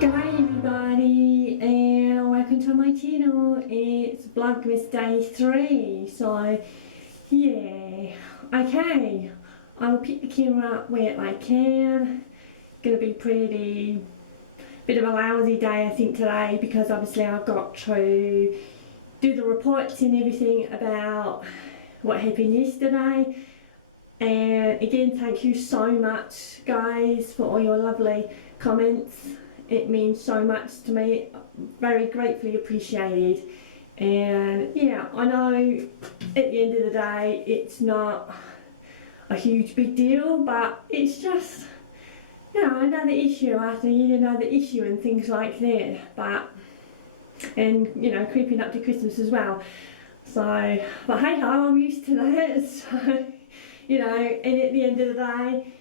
G'day everybody and welcome to my channel. It's Vlogmas day 3, so yeah, okay, I will pick the camera up where I can. Gonna be pretty bit of a lousy day I think today, because obviously I've got to do the reports and everything about what happened yesterday. And again, thank you so much guys for all your lovely comments. It means so much to me, very gratefully appreciated. And yeah, I know at the end of the day it's not a huge big deal, but it's just, you know, another issue after another issue and things like that. But, and you know, creeping up to Christmas as well. So, but hey ho, I'm used to that. So, you know, and at the end of the day,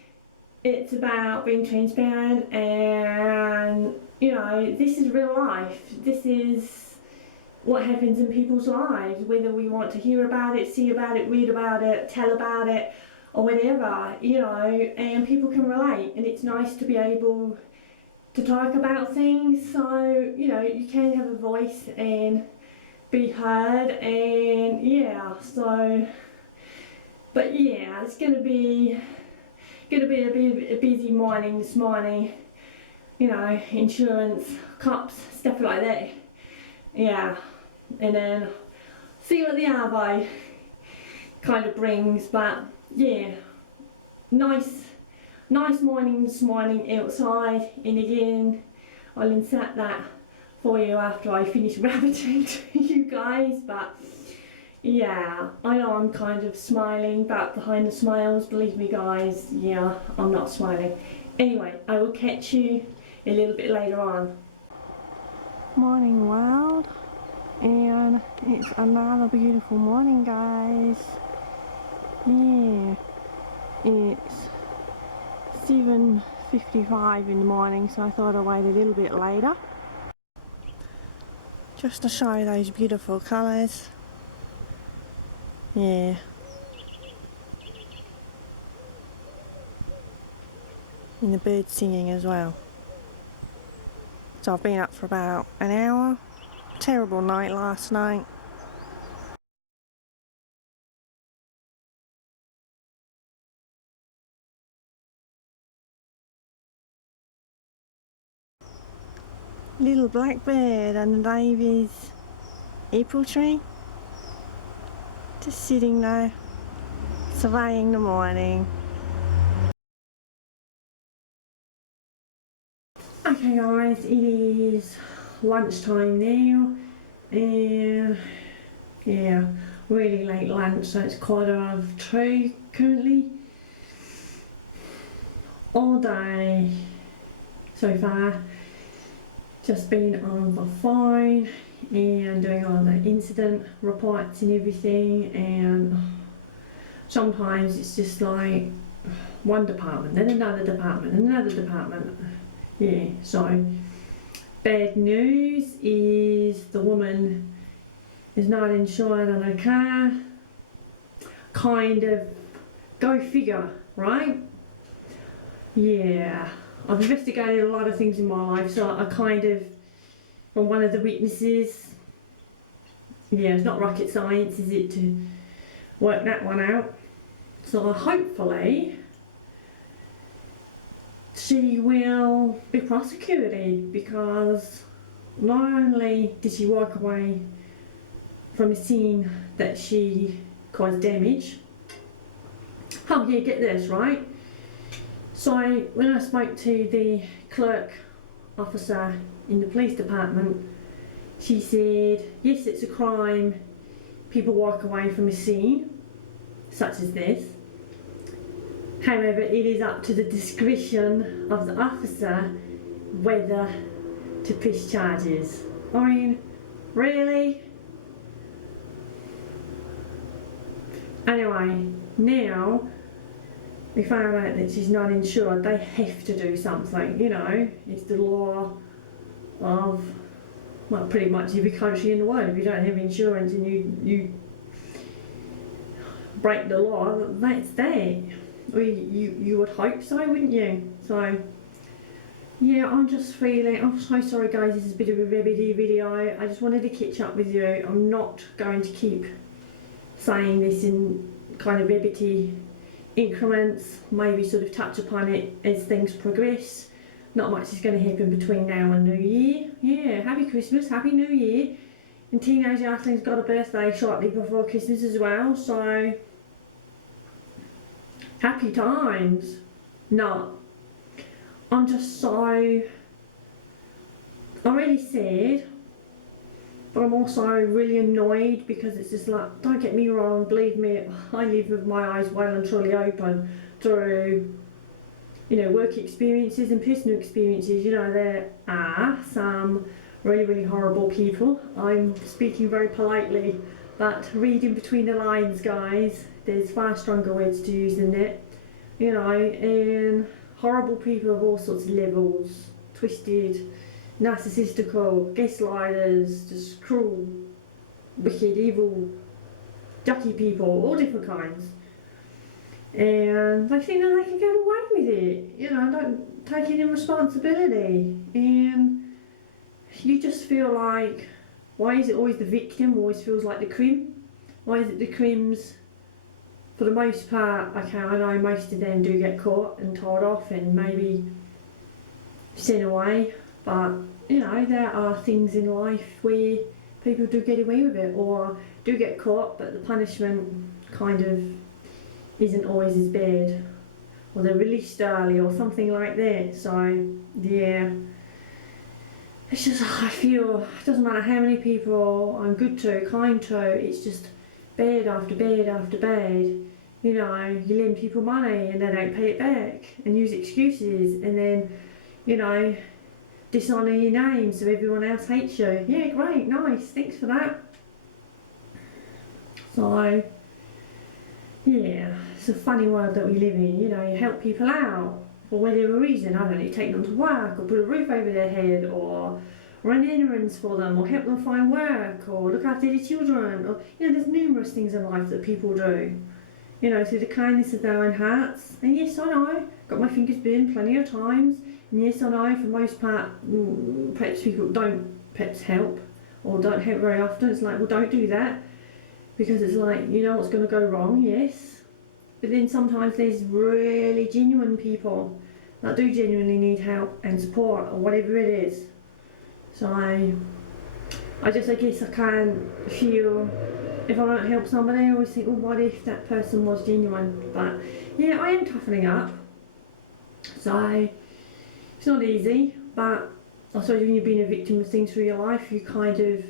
it's about being transparent, and you know, this is real life. This is what happens in people's lives, whether we want to hear about it, see about it, read about it, tell about it, or whatever, you know, and people can relate, and it's nice to be able to talk about things, so you know, you can have a voice and be heard. And yeah, so, but yeah, it's gonna be a busy morning this morning, you know, insurance, cops, stuff like that. Yeah, and then see what the arvo kind of brings. But yeah, nice morning this morning outside, and again I'll insert that for you after I finish rabbiting to you guys. But yeah, I know I'm kind of smiling, but behind the smiles, believe me guys, yeah, I'm not smiling. Anyway, I will catch you a little bit later on. Morning world, and it's another beautiful morning guys. Yeah, it's 7:55 in the morning, so I thought I'd wait a little bit later just to show those beautiful colours. Yeah. And the birds singing as well. So I've been up for about an hour. Terrible night last night. Little blackbird under Davy's apple tree. Just sitting there, surveying the morning. Okay guys, it is lunchtime now, and yeah, really late lunch, so it's 1:45 currently. All day so far, just been on the phone and doing all the incident reports and everything, and sometimes it's just like one department, then another department, and another department. Yeah, so bad news is the woman is not insured on her car. Kind of, go figure, right? Yeah, I've investigated a lot of things in my life, so I kind of, from one of the witnesses, yeah, it's not rocket science, is it, to work that one out. So hopefully she will be prosecuted, because not only did she walk away from a scene that she caused damage. Oh yeah, get this, right? So when I spoke to the clerk officer in the police department, she said, yes, it's a crime, people walk away from a scene such as this. However, it is up to the discretion of the officer whether to press charges. I mean, really? Anyway, now we found out that she's not insured. They have to do something, you know. It's the law of, well, pretty much every country in the world. If you don't have insurance and you break the law, that's that. Or you would hope so, wouldn't you? So Yeah, I'm just feeling, I'm so sorry guys, this is a bit of a rebby video. I just wanted to catch up with you. I'm not going to keep saying this in kind of rebby increments, maybe sort of touch upon it as things progress. Not much is going to happen between now and New Year. Yeah, happy Christmas, happy New Year. And teenage Ashling's got a birthday shortly before Christmas as well, so happy times. No, I'm just so, I already said, but I'm also really annoyed because it's just like, don't get me wrong, believe me, I live with my eyes well and truly open through, you know, work experiences and personal experiences. You know, there are some really, really horrible people. I'm speaking very politely, but reading between the lines, guys, there's far stronger words to use than that. You know, and horrible people of all sorts of levels, twisted, narcissistical, gaslighters, just cruel, wicked, evil, ducky people, all different kinds. And they think that they can get away with it, you know, don't take any responsibility. And you just feel like, why is it always the victim always feels like the crim? Why is it the crims? For the most part, okay, I know most of them do get caught and told off and maybe sent away, but you know, there are things in life where people do get away with it or do get caught, but the punishment kind of isn't always as bad, or they're released early or something like that. So yeah, it's just, I feel it doesn't matter how many people I'm good to, kind to, it's just bad after bad after bad. You know, you lend people money and they don't pay it back and use excuses, and then, you know, dishonour your name so everyone else hates you. Yeah, great, nice, thanks for that. So yeah, it's a funny world that we live in. You know, you help people out for whatever reason. I don't know, you take them to work or put a roof over their head or run errands for them or help them find work or look after their children, or, you know, there's numerous things in life that people do, you know, through the kindness of their own hearts. And yes, I know, got my fingers burned plenty of times, and yes, I know, for the most part, perhaps people don't perhaps help or don't help very often. It's like, well, don't do that, because it's like, you know what's going to go wrong, yes. But then sometimes there's really genuine people that do genuinely need help and support or whatever it is. So I guess I can't feel, if I don't help somebody, I always think, well, what if that person was genuine? But yeah, I am toughening up. So it's not easy, but I suppose when you've been a victim of things through your life, you kind of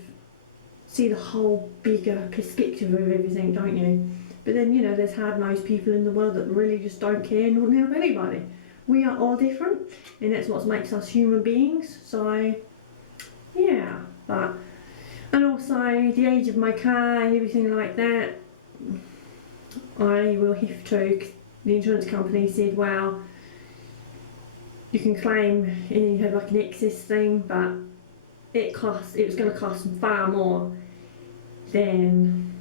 see the whole bigger perspective of everything, don't you? But then, you know, there's hard-nosed people in the world that really just don't care and wouldn't help anybody. We are all different, and that's what makes us human beings. So yeah, but, and also the age of my car and everything like that, I will have to, the insurance company said, well, you can claim and you have like an excess thing, but it was going to cost far more than,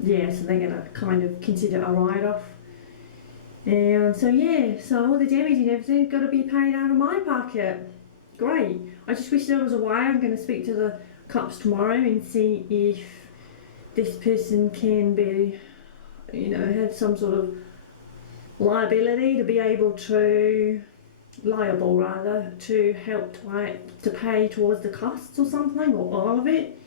yeah, so they're going to kind of consider a write-off. And so yeah, so all the damage and everything's got to be paid out of my pocket. Great. I just wish there was a way. I'm going to speak to the cops tomorrow and see if this person can be, you know, have some sort of liability to be able to, liable rather, to help to pay towards the costs or something, or all of it.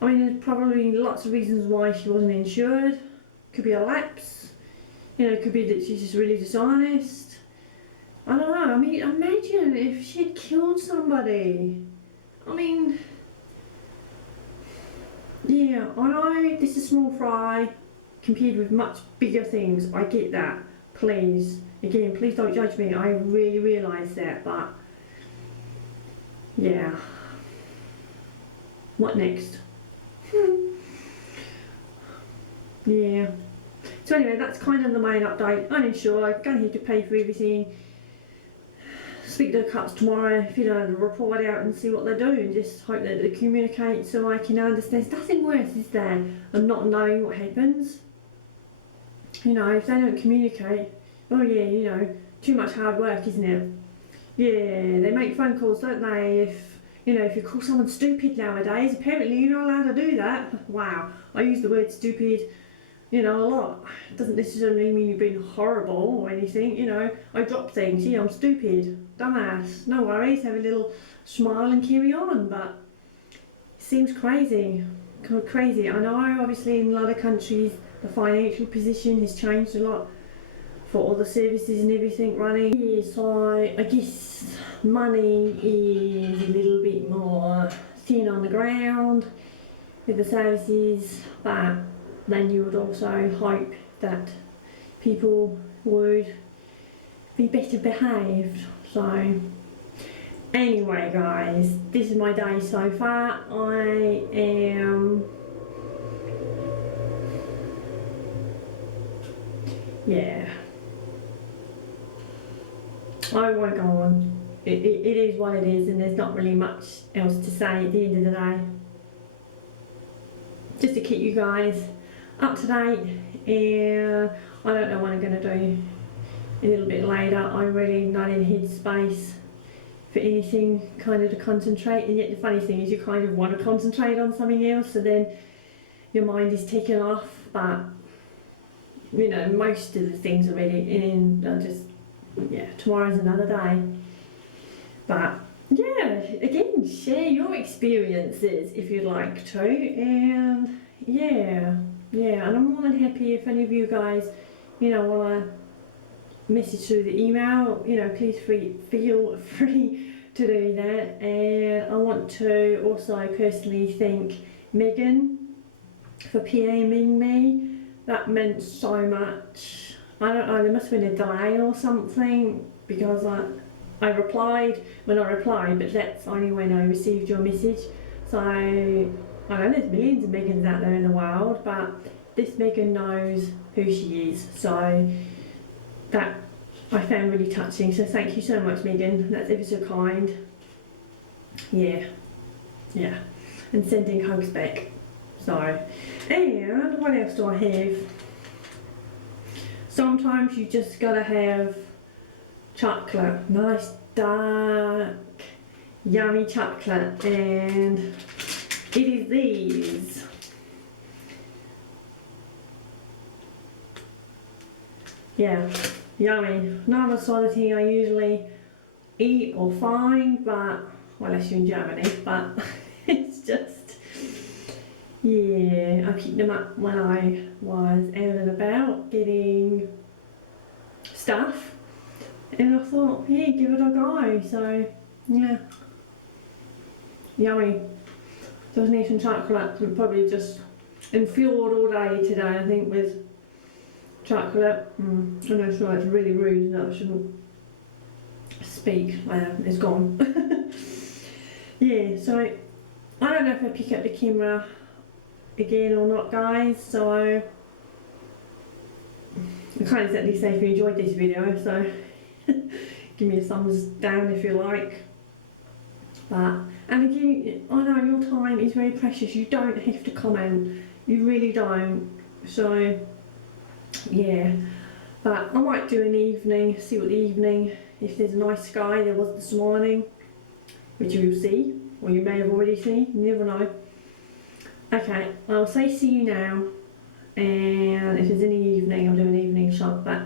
I mean, there's probably lots of reasons why she wasn't insured. Could be a lapse, you know, it could be that she's just really dishonest. I don't know, I mean, imagine if she'd killed somebody. I mean, yeah, I know this is small fry compared with much bigger things, I get that. Please, again, please don't judge me, I really realise that, but yeah. What next? Yeah. So anyway, that's kind of the main update. Uninsured, going to have to pay for everything. Speak to the cops tomorrow, if you know, report out and see what they do, and just hope that they communicate so I can understand. There's nothing worse, is there, than not knowing what happens. You know, if they don't communicate, oh yeah, you know, too much hard work, isn't it? Yeah, they make phone calls, don't they? If you know, if you call someone stupid nowadays, apparently you're not allowed to do that. Wow, I use the word stupid, you know, a lot. It doesn't necessarily mean you've been horrible or anything, you know. I drop things, yeah, I'm stupid, dumbass, no worries, have a little smile and carry on, but it seems crazy, kind of crazy. I know, obviously, in a lot of countries, the financial position has changed a lot for all the services and everything running. Yeah, so I guess money is a little bit more thin on the ground with the services, but then you would also hope that people would be better behaved. So anyway guys, this is my day so far. I am, yeah, I won't go on. It is what it is, and there's not really much else to say at the end of the day. Just to keep you guys up to date, and I don't know what I'm going to do a little bit later. I'm really not in headspace for anything kind of to concentrate, and yet the funny thing is you kind of want to concentrate on something else, so then your mind is taken off, but you know, most of the things are ready, and I just, yeah, tomorrow's another day. But yeah, again, share your experiences if you'd like to, and yeah, and I'm more than happy if any of you guys, you know, want to message through the email, you know, please feel free to do that. And I want to also personally thank Megan for PMing me. That meant so much. I don't know, there must have been a delay or something, because I replied when I replied, but that's only when I received your message. So I know there's millions of Megans out there in the world, but this Megan knows who she is. So that I found really touching. So thank you so much, Megan. That's ever so kind. Yeah, and sending hugs back. So, and what else do I have? Sometimes you just gotta have chocolate, nice dark yummy chocolate, and it is these. Yeah, yummy. Not the sort of thing I usually eat or find, but, well, unless you're in Germany, but it's just, yeah, I picked them up when I was out and about getting stuff, and I thought, yeah, give it a go. So yeah, yummy. Just need some chocolate. I'm probably just fueled all day today, I think, with chocolate. I know, so it's really rude that I shouldn't speak. It's gone. Yeah, so I don't know if I pick up the camera again or not, guys, so I can't exactly say if you enjoyed this video, so give me a thumbs down if you like. But, and again, I know your time is very precious. You don't have to comment, you really don't. So yeah, but I might do an evening, see what the evening, if there's a nice sky. There was this morning, which you will see, or you may have already seen, you never know. Okay, I'll say see you now, and if there's any evening, I'll do an evening shot, but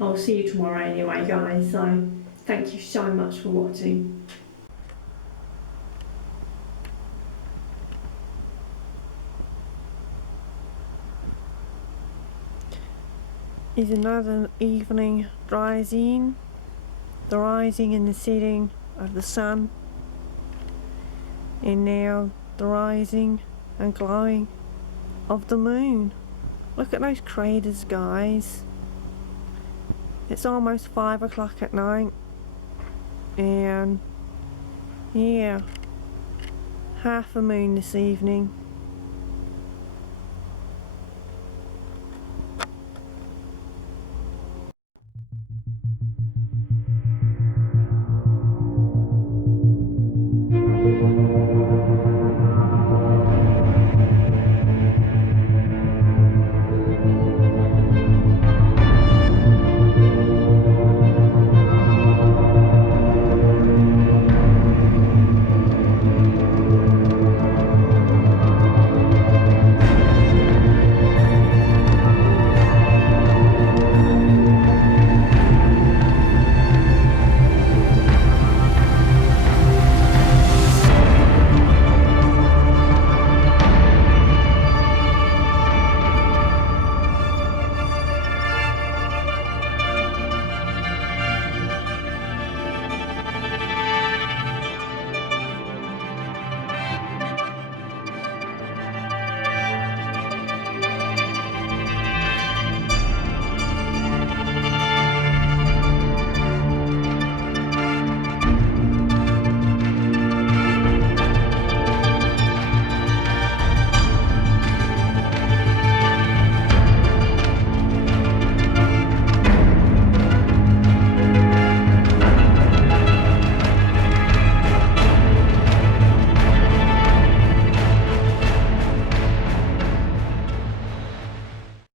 I'll see you tomorrow anyway, guys. So thank you so much for watching. Is another evening rising, the rising and the setting of the sun, and now the rising and glowing of the moon. Look at those craters, guys. It's almost 5 o'clock at night, and yeah, half a moon this evening.